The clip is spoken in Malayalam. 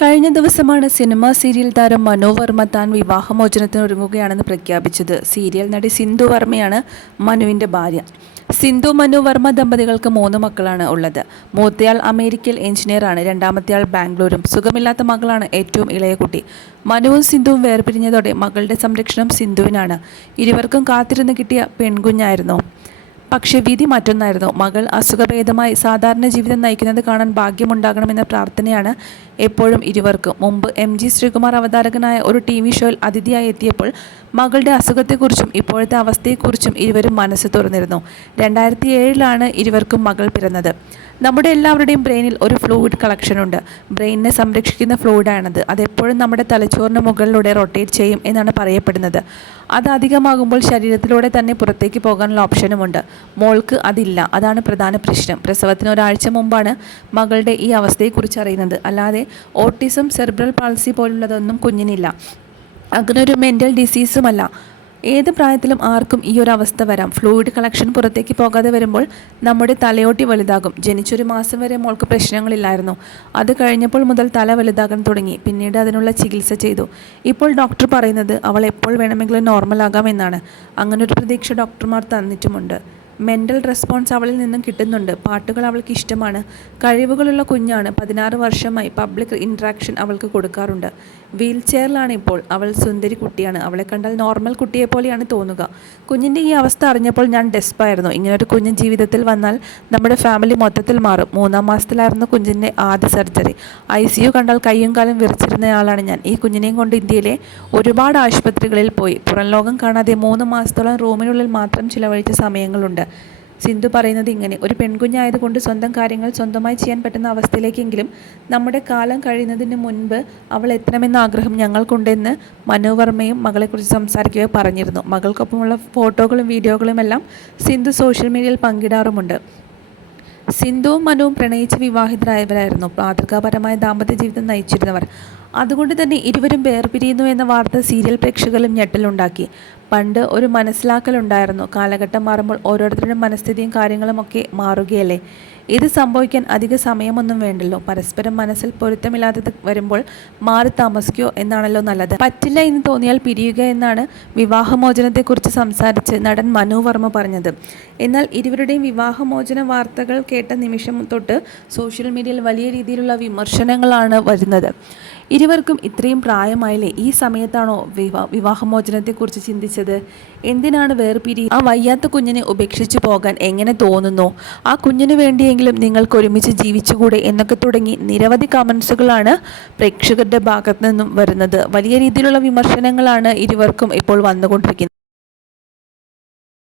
കഴിഞ്ഞ ദിവസമാണ് സിനിമാ സീരിയൽ താരം മനു വർമ്മ താൻ വിവാഹമോചനത്തിന് ഒരുങ്ങുകയാണെന്ന് പ്രഖ്യാപിച്ചത്. സീരിയൽ നടി സിന്ധു വർമ്മയാണ് മനുവിൻ്റെ ഭാര്യ. സിന്ധു മനു വർമ്മ ദമ്പതികൾക്ക് 3 മക്കളാണ് ഉള്ളത്. മൂത്തയാൾ അമേരിക്കയിൽ എഞ്ചിനീയറാണ്. രണ്ടാമത്തെയാൾ ബാംഗ്ലൂരും. സുഖമില്ലാത്ത മകളാണ് ഏറ്റവും ഇളയ കുട്ടി. മനുവും സിന്ധുവും വേർപിരിഞ്ഞതോടെ മകളുടെ സംരക്ഷണം സിന്ധുവിനാണ്. ഇരുവർക്കും കാത്തിരുന്ന് കിട്ടിയ പെൺകുഞ്ഞായിരുന്നു. പക്ഷേ വിധി മറ്റൊന്നായിരുന്നു. മകൾ അസുഖഭേദമായി സാധാരണ ജീവിതം നയിക്കുന്നത് കാണാൻ ഭാഗ്യമുണ്ടാകണമെന്ന പ്രാർത്ഥനയാണ് എപ്പോഴും ഇരുവർക്കും. മുമ്പ് MG ശ്രീകുമാർ അവതാരകനായ ഒരു TV ഷോയിൽ അതിഥിയായി എത്തിയപ്പോൾ മകളുടെ അസുഖത്തെക്കുറിച്ചും ഇപ്പോഴത്തെ അവസ്ഥയെക്കുറിച്ചും ഇരുവരും മനസ്സ് തുറന്നിരുന്നു. 2007 ഇരുവർക്കും മകൾ പിറന്നത്. നമ്മുടെ എല്ലാവരുടെയും ബ്രെയിനിൽ ഒരു ഫ്ലൂയിഡ് കളക്ഷനുണ്ട്. ബ്രെയിനിനെ സംരക്ഷിക്കുന്ന ഫ്ലൂയിഡാണത്. അതെപ്പോഴും നമ്മുടെ തലച്ചോറിന് മുകളിലൂടെ റൊട്ടേറ്റ് ചെയ്യും എന്നാണ് പറയപ്പെടുന്നത്. അത് അധികമാകുമ്പോൾ ശരീരത്തിലൂടെ തന്നെ പുറത്തേക്ക് പോകാനുള്ള ഓപ്ഷനുമുണ്ട്. മോൾക്ക് അതില്ല. അതാണ് പ്രധാന പ്രശ്നം. പ്രസവത്തിന് ഒരാഴ്ച മുമ്പാണ് മകളുടെ ഈ അവസ്ഥയെക്കുറിച്ച് അറിയുന്നത്. അല്ലാതെ ഓട്ടിസം, സെറിബ്രൽ പാൾസി പോലുള്ളതൊന്നും കുഞ്ഞിനില്ല. അങ്ങനൊരു മെൻ്റൽ ഡിസീസുമല്ല. ഏത് പ്രായത്തിലും ആർക്കും ഈ ഒരു അവസ്ഥ വരാം. ഫ്ലൂയിഡ് കളക്ഷൻ പുറത്തേക്ക് പോകാതെ വരുമ്പോൾ നമ്മുടെ തലയോട്ടി വലുതാകും. ജനിച്ചൊരു മാസം വരെ മോൾക്ക് പ്രശ്നങ്ങളില്ലായിരുന്നു. അത് കഴിഞ്ഞപ്പോൾ മുതൽ തല വലുതാകാൻ തുടങ്ങി. പിന്നീട് അതിനുള്ള ചികിത്സ ചെയ്തു. ഇപ്പോൾ ഡോക്ടർ പറയുന്നത് അവൾ എപ്പോൾ വേണമെങ്കിലും നോർമലാകാമെന്നാണ്. അങ്ങനൊരു പ്രതീക്ഷ ഡോക്ടർമാർ തന്നിട്ടുമുണ്ട്. മെൻ്റൽ റെസ്പോൺസ് അവളിൽ നിന്നും കിട്ടുന്നുണ്ട്. പാട്ടുകൾ അവൾക്ക് ഇഷ്ടമാണ്. കഴിവുകളുള്ള കുഞ്ഞാണ്. 16 വർഷമായി പബ്ലിക് ഇൻട്രാക്ഷൻ അവൾക്ക് കൊടുക്കാറുണ്ട്. വീൽ ചെയറിലാണ് ഇപ്പോൾ. അവൾ സുന്ദരി കുട്ടിയാണ്. അവളെ കണ്ടാൽ നോർമൽ കുട്ടിയെപ്പോലെയാണ് തോന്നുക. കുഞ്ഞിൻ്റെ ഈ അവസ്ഥ അറിഞ്ഞപ്പോൾ ഞാൻ ഡെസ്പായിരുന്നു. ഇങ്ങനൊരു കുഞ്ഞ് ജീവിതത്തിൽ വന്നാൽ നമ്മുടെ ഫാമിലി മൊത്തത്തിൽ മാറും. 3-ാം മാസത്തിലായിരുന്നു കുഞ്ഞിൻ്റെ ആദ്യ സർജറി. ICU കണ്ടാൽ കയ്യും കാലും വിറച്ചിരുന്നയാളാണ് ഞാൻ. ഈ കുഞ്ഞിനെയും കൊണ്ട് ഇന്ത്യയിലെ ഒരുപാട് ആശുപത്രികളിൽ പോയി. പുറം ലോകം കാണാതെ 3 മാസത്തോളം റൂമിനുള്ളിൽ മാത്രം ചിലവഴിച്ച സമയങ്ങളുണ്ട്. സിന്ധു പറയുന്നത് ഇങ്ങനെ: ഒരു പെൺകുഞ്ഞായതുകൊണ്ട് സ്വന്തം കാര്യങ്ങൾ സ്വന്തമായി ചെയ്യാൻ പറ്റുന്ന അവസ്ഥയിലേക്കെങ്കിലും നമ്മുടെ കാലം കഴിയുന്നതിന് മുൻപ് അവൾ എത്തണമെന്ന ആഗ്രഹം ഞങ്ങൾക്കുണ്ടെന്ന് മനു വർമ്മയും മകളെക്കുറിച്ച് സംസാരിക്കുകയോ പറഞ്ഞിരുന്നു. മകൾക്കൊപ്പമുള്ള ഫോട്ടോകളും വീഡിയോകളും എല്ലാം സിന്ധു സോഷ്യൽ മീഡിയയിൽ പങ്കിടാറുമുണ്ട്. സിന്ധുവും മനുവും പ്രണയിച്ച് വിവാഹിതരായവരായിരുന്നു. മാതൃകാപരമായ ദാമ്പത്യ ജീവിതം നയിച്ചിരുന്നവർ. അതുകൊണ്ട് തന്നെ ഇരുവരും വേർപിരിയുന്നു എന്ന വാർത്ത സീരിയൽ പ്രേക്ഷകരിലും ഞെട്ടലുണ്ടാക്കി. പണ്ട് ഒരു മനസ്സിലാക്കലുണ്ടായിരുന്നു. കാലഘട്ടം മാറുമ്പോൾ ഓരോരുത്തരുടെ മനസ്ഥിതിയും കാര്യങ്ങളുമൊക്കെ മാറുകയല്ലേ. ഇത് സംഭവിക്കാൻ അധിക സമയമൊന്നും വേണ്ടല്ലോ. പരസ്പരം മനസ്സിൽ പൊരുത്തമില്ലാത്തത് വരുമ്പോൾ മാറി താമസിക്കുകയോ എന്നാണല്ലോ നല്ലത്. പറ്റില്ല എന്ന് തോന്നിയാൽ പിരിയുക എന്നാണ് വിവാഹമോചനത്തെക്കുറിച്ച് സംസാരിച്ച് നടൻ മനു വർമ്മ പറഞ്ഞത്. എന്നാൽ ഇരുവരുടെയും വിവാഹമോചന വാർത്തകൾ കേട്ട നിമിഷം തൊട്ട് സോഷ്യൽ മീഡിയയിൽ വലിയ രീതിയിലുള്ള വിമർശനങ്ങളാണ് വരുന്നത്. ഇരുവർക്കും ഇത്രയും പ്രായമായില്ലേ, ഈ സമയത്താണോ വിവാഹമോചനത്തെക്കുറിച്ച് ചിന്തിച്ചത്? എന്തിനാണ് വേർപിരിയുക? ആ വയ്യാത്ത കുഞ്ഞിനെ ഉപേക്ഷിച്ചു പോകാൻ എങ്ങനെ തോന്നുന്നു? ആ കുഞ്ഞിനു വേണ്ടിയെങ്കിലും നിങ്ങൾക്ക് ഒരുമിച്ച് ജീവിച്ചുകൂടെ എന്നൊക്കെ തുടങ്ങി നിരവധി കമൻസുകളാണ് പ്രേക്ഷകരുടെ ഭാഗത്തു നിന്നും വരുന്നത്. വലിയ രീതിയിലുള്ള വിമർശനങ്ങളാണ് ഇരുവർക്കും ഇപ്പോൾ വന്നുകൊണ്ടിരിക്കുന്നത്.